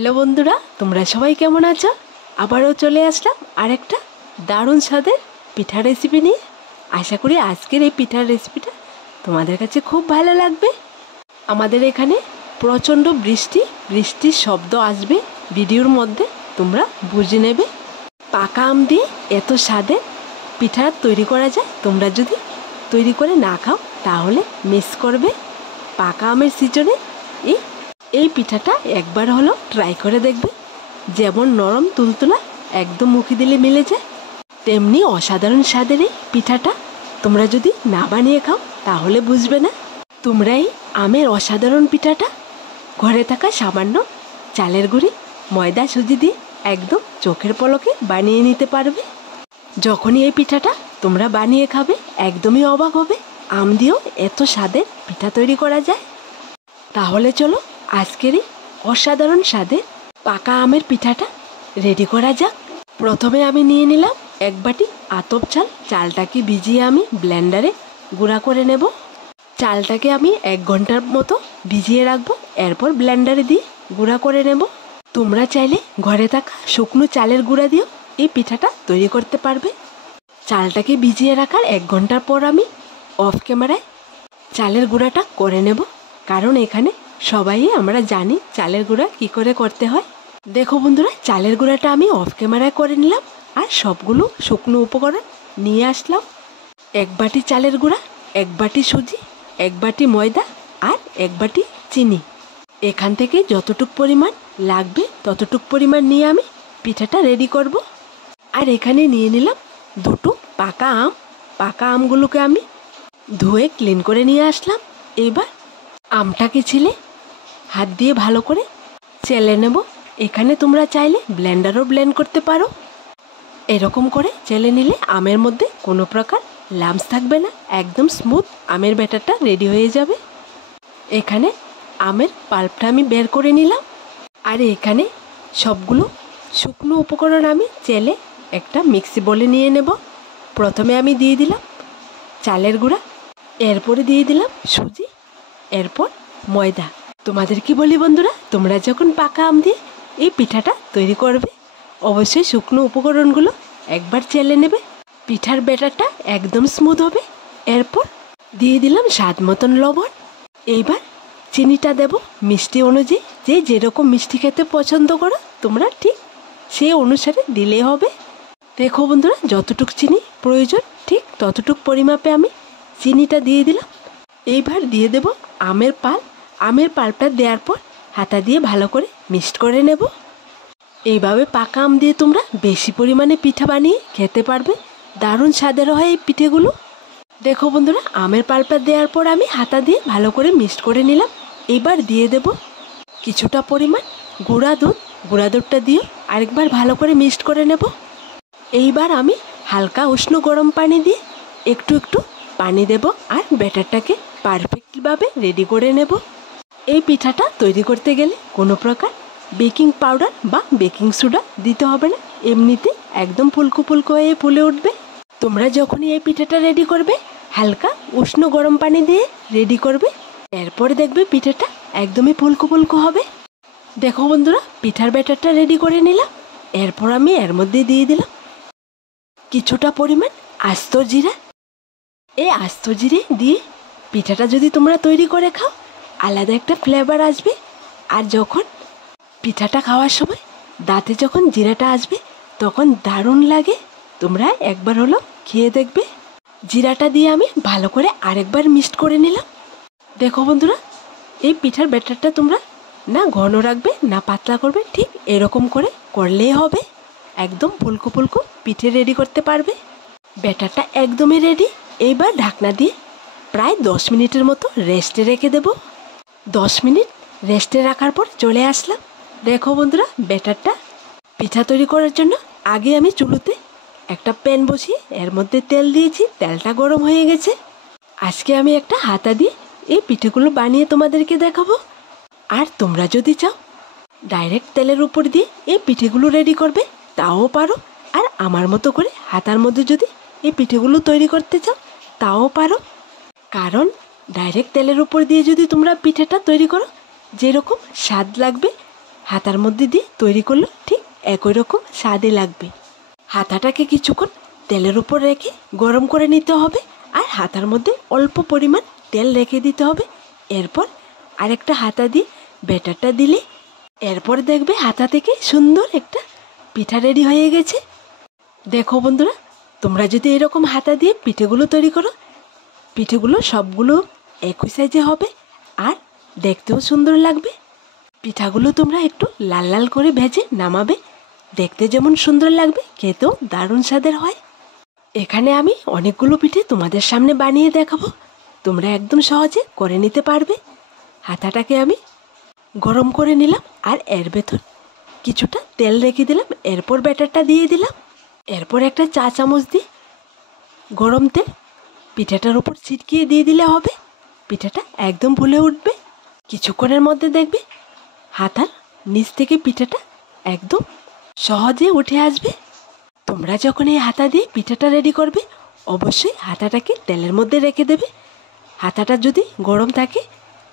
Hello বন্ধুরা, তোমরা সবাই কেমন আছো? আবারও চলে আসলাম আরেকটা দারুণ স্বাদের পিঠা রেসিপি নিয়ে। আশা করি আজকের এই পিঠার রেসিপিটা তোমাদের কাছে খুব ভালো লাগবে। আমাদের এখানে প্রচণ্ড বৃষ্টির শব্দ আসবে ভিডিওর মধ্যে, তোমরা বুঝে নেবে। পাকা আম দিয়ে এত স্বাদের পিঠা তৈরি করা যায়, তোমরা যদি তৈরি করে না খাও তাহলে মিস করবে। পাকা আমের সিজনে এই পিঠাটা একবার হলো ট্রাই করে দেখবে। যেমন নরম তুলতুলা, একদম মুখে দিলে মিলে যায়, তেমনি অসাধারণ স্বাদের এই পিঠাটা তোমরা যদি না বানিয়ে খাও তাহলে বুঝবে না। তোমরা এই আমের অসাধারণ পিঠাটা ঘরে থাকা সামান্য চালের গুঁড়ি, ময়দা, সুজি দিয়ে একদম চোখের পলকে বানিয়ে নিতে পারবে। যখনই এই পিঠাটা তোমরা বানিয়ে খাবে একদমই অবাক হবে, আম দিয়েও এত স্বাদের পিঠা তৈরি করা যায়। তাহলে চলো আজকের এই অসাধারণ স্বাদের পাকা আমের পিঠাটা রেডি করা যাক। প্রথমে আমি নিয়ে নিলাম এক বাটি আতপ চাল। চালটাকে ভিজিয়ে আমি ব্লেন্ডারে গুঁড়া করে নেব। চালটাকে আমি 1 ঘন্টার মতো ভিজিয়ে রাখবো, এরপর ব্লেন্ডারে দিয়ে গুঁড়া করে নেব। তোমরা চাইলে ঘরে থাকা শুকনো চালের গুঁড়া দিয়েও এই পিঠাটা তৈরি করতে পারবে। চালটাকে ভিজিয়ে রাখার 1 ঘন্টার পর আমি অফ ক্যামেরায় চালের গুঁড়াটা করে নেব, কারণ এখানে সবাই আমরা জানি চালের গুঁড়া কী করে করতে হয়। দেখো বন্ধুরা, চালের গুঁড়াটা আমি অফ ক্যামেরায় করে নিলাম আর সবগুলো শুকনো উপকরণ নিয়ে আসলাম। 1 বাটি চালের গুঁড়া, 1 বাটি সুজি, 1 বাটি ময়দা আর 1 বাটি চিনি। এখান থেকে যতটুক পরিমাণ লাগবে ততটুক পরিমাণ নিয়ে আমি পিঠাটা রেডি করব। আর এখানে নিয়ে নিলাম 2টো পাকা আম। পাকা আমগুলোকে আমি ধুয়ে ক্লিন করে নিয়ে আসলাম। এবার আমটাকে ছিলে হাত দিয়ে ভালো করে চেলে নেব। এখানে তোমরা চাইলে ব্লেন্ডারও ব্লেন্ড করতে পারো। এরকম করে চেলে নিলে আমের মধ্যে কোনো প্রকার লাম্পস থাকবে না, একদম স্মুথ আমের ব্যাটারটা রেডি হয়ে যাবে। এখানে আমের পাল্পটা আমি বের করে নিলাম। আর এখানে সবগুলো শুকনো উপকরণ আমি চেলে একটা মিক্সি বলে নিয়ে নেব। প্রথমে আমি দিয়ে দিলাম চালের গুঁড়া, এরপরে দিয়ে দিলাম সুজি, এরপর ময়দা। তোমাদের কি বলি বন্ধুরা, তোমরা যখন পাকা আম দিয়ে এই পিঠাটা তৈরি করবে অবশ্যই শুকনো উপকরণগুলো একবার চেলে নেবে, পিঠার ব্যাটারটা একদম স্মুথ হবে। এরপর দিয়ে দিলাম স্বাদ মতন লবণ। এইবার চিনিটা দেব মিষ্টি অনুযায়ী, যে যেরকম মিষ্টি খেতে পছন্দ করো তোমরা ঠিক সেই অনুসারে দিলেই হবে। দেখো বন্ধুরা, যতটুকু চিনি প্রয়োজন ঠিক ততটুক পরিমাপে আমি চিনিটা দিয়ে দিলাম। এইবার দিয়ে দেব আমের পাল্প। আমের পাল্পটা দেওয়ার পর হাতা দিয়ে ভালো করে মিক্সড করে নেব। এইভাবে পাকা আম দিয়ে তোমরা বেশি পরিমাণে পিঠা বানিয়ে খেতে পারবে, দারুণ স্বাদের হয় এই পিঠেগুলো। দেখো বন্ধুরা, আমের পাল্পটা দেওয়ার পর আমি হাতা দিয়ে ভালো করে মিক্সড করে নিলাম। এবার দিয়ে দেব কিছুটা পরিমাণ গুঁড়া দুধ। গুঁড়া দুধটা দিয়ে আরেকবার ভালো করে মিক্সড করে নেব। এইবার আমি হালকা উষ্ণ গরম পানি দিয়ে একটু একটু পানি দেব আর ব্যাটারটাকে পারফেক্টভাবে রেডি করে নেব। এই পিঠাটা তৈরি করতে গেলে কোনো প্রকার বেকিং পাউডার বা বেকিং সোডা দিতে হবে না, এমনিতে একদম ফুলকো ফুলকো হয়ে ফুলে উঠবে। তোমরা যখনই এই পিঠাটা রেডি করবে হালকা উষ্ণ গরম পানি দিয়ে রেডি করবে, এরপরে দেখবে পিঠাটা একদমই ফুলকো ফুলকো হবে। দেখো বন্ধুরা, পিঠার ব্যাটারটা রেডি করে নিলাম। এরপর আমি এর মধ্যে দিয়ে দিলাম কিছুটা পরিমাণ আস্ত জিরা। এই আস্ত জিরে দিয়ে পিঠাটা যদি তোমরা তৈরি করে খাও আলাদা একটা ফ্লেভার আসবে। আর যখন পিঠাটা খাওয়ার সময় দাঁতে যখন জিরাটা আসবে তখন দারুণ লাগে। তোমরা একবার হলো খেয়ে দেখবে। জিরাটা দিয়ে আমি ভালো করে আরেকবার মিক্সড করে নিলাম। দেখো বন্ধুরা, এই পিঠার ব্যাটারটা তোমরা না ঘন রাখবে না পাতলা করবে, ঠিক এরকম করে করলেই হবে। একদম ফুলকো ফুলকো পিঠে রেডি করতে পারবে। ব্যাটারটা একদমই রেডি। এইবার ঢাকনা দিয়ে প্রায় 10 মিনিটের মতো রেস্টে রেখে দেব। 10 মিনিট রেস্টে রাখার পর চলে আসলাম। দেখো বন্ধুরা, ব্যাটারটা পিঠা তৈরি করার জন্য আগে আমি চুলোতে একটা প্যান বসিয়ে এর মধ্যে তেল দিয়েছি। তেলটা গরম হয়ে গেছে। আজকে আমি একটা হাতা দিয়ে এই পিঠেগুলো বানিয়ে তোমাদেরকে দেখাবো। আর তোমরা যদি চাও ডাইরেক্ট তেলের উপর দিয়ে এই পিঠেগুলো রেডি করবে তাও পারো। আর আমার মতো করে হাতার মধ্যে যদি এই পিঠেগুলো তৈরি করতে চাও তাও পারো। কারণ ডাইরেক্ট তেলের উপর দিয়ে যদি তোমরা পিঠেটা তৈরি করো যেরকম স্বাদ লাগবে হাতার মধ্যে দিয়ে তৈরি করলে ঠিক একই রকম স্বাদে লাগবে। হাতাটাকে কিছুক্ষণ তেলের উপর রেখে গরম করে নিতে হবে, আর হাতার মধ্যে অল্প পরিমাণ তেল রেখে দিতে হবে। এরপর আরেকটা হাতা দিয়ে ব্যাটারটা দিলে এরপর দেখবে হাতা থেকে সুন্দর একটা পিঠা রেডি হয়ে গেছে। দেখো বন্ধুরা, তোমরা যদি এরকম হাতা দিয়ে পিঠেগুলো তৈরি করো, পিঠেগুলো সবগুলো একই সাইজে হবে আর দেখতেও সুন্দর লাগবে। পিঠাগুলো তোমরা একটু লাল লাল করে ভেজে নামাবে, দেখতে যেমন সুন্দর লাগবে খেতেও দারুণ স্বাদের হয়। এখানে আমি অনেকগুলো পিঠে তোমাদের সামনে বানিয়ে দেখাবো, তোমরা একদম সহজে করে নিতে পারবে। হাতাটাকে আমি গরম করে নিলাম আর এর ভেতর কিছুটা তেল রেখে দিলাম, এরপর ব্যাটারটা দিয়ে দিলাম। এরপর একটা চা চামচ দিয়ে গরম তেল পিঠাটার উপর ছিটকিয়ে দিয়ে দিলে হবে। পিঠাটা একদম ফুলে উঠবে। কিছুক্ষণের মধ্যে দেখবে হাতার নিচ থেকে পিঠাটা একদম সহজে উঠে আসবে। তোমরা যখন এই হাতা দিয়ে পিঠাটা রেডি করবে, অবশ্যই হাতাটাকে তেলের মধ্যে রেখে দেবে। হাতাটা যদি গরম থাকে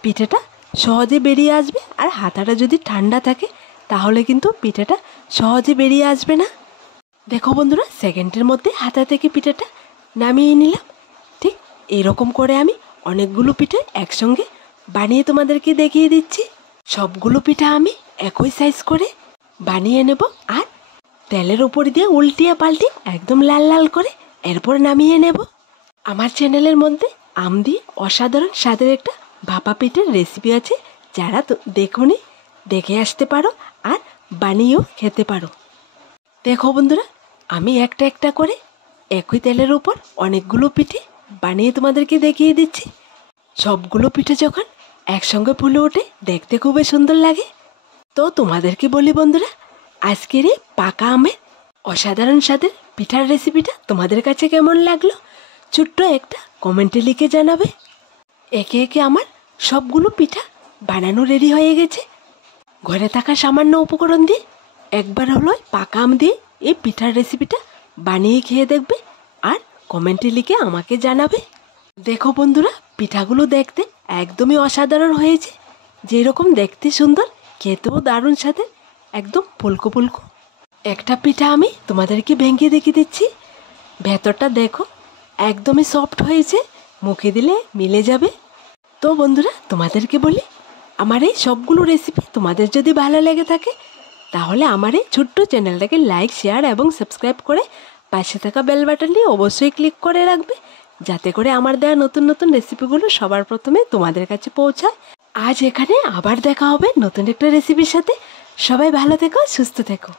পিঠাটা সহজে বেরিয়ে আসবে, আর হাতাটা যদি ঠান্ডা থাকে তাহলে কিন্তু পিঠাটা সহজে বেরিয়ে আসবে না। দেখো বন্ধুরা, সেকেন্ডের মধ্যে হাতা থেকে পিঠাটা নামিয়ে নিলাম। ঠিক এরকম করে আমি অনেকগুলো পিঠে একসঙ্গে বানিয়ে তোমাদেরকে দেখিয়ে দিচ্ছি। সবগুলো পিঠা আমি একই সাইজ করে বানিয়ে নেব, আর তেলের উপর দিয়ে উল্টিয়ে পাল্টিয়ে একদম লাল লাল করে এরপর নামিয়ে নেব। আমার চ্যানেলের মধ্যে আম দিয়ে অসাধারণ স্বাদের একটা ভাপা পিঠের রেসিপি আছে, যারা দেখোনি দেখে আসতে পারো আর বানিয়েও খেতে পারো। দেখো বন্ধুরা, আমি একটা একটা করে একই তেলের উপর অনেকগুলো পিঠে বানিয়ে তোমাদেরকে দেখিয়ে দিচ্ছি। সবগুলো পিঠে যখন একসঙ্গে ফুলে ওঠে দেখতে খুবই সুন্দর লাগে। তো তোমাদেরকে বলি বন্ধুরা, আজকের এই পাকা আমের অসাধারণ স্বাদের পিঠার রেসিপিটা তোমাদের কাছে কেমন লাগলো ছোট্ট একটা কমেন্টে লিখে জানাবে। একে একে আমার সবগুলো পিঠা বানানো রেডি হয়ে গেছে। ঘরে থাকা সামান্য উপকরণ দিয়ে একবার হলো পাকা আম দিয়ে এই পিঠার রেসিপিটা বানিয়ে খেয়ে দেখবে আর কমেন্টে লিখে আমাকে জানাবে। দেখো বন্ধুরা, পিঠাগুলো দেখতে একদমই অসাধারণ হয়েছে, যেরকম দেখতে সুন্দর খেতেও দারুণ সাথে একদম ফুলকো ফুলকো। একটা পিঠা আমি তোমাদেরকে ভেঙে দেখিয়ে দিচ্ছি। ভেতরটা দেখো একদমই সফট হয়েছে, মুখে দিলে মিলে যাবে। তো বন্ধুরা, তোমাদেরকে বলি, আমার এই সবগুলো রেসিপি তোমাদের যদি ভালো লেগে থাকে তাহলে আমার এই ছোট্ট চ্যানেলটাকে লাইক, শেয়ার এবং সাবস্ক্রাইব করে পাশে থাকা বেল বাটনটি অবশ্যই ক্লিক করে রাখবে, যাতে করে আমার দেওয়া নতুন নতুন রেসিপিগুলো সবার প্রথমে তোমাদের কাছে পৌঁছায়। আজ এখানে আবার দেখা হবে নতুন একটা রেসিপির সাথে। সবাই ভালো থেকো, সুস্থ থেকো।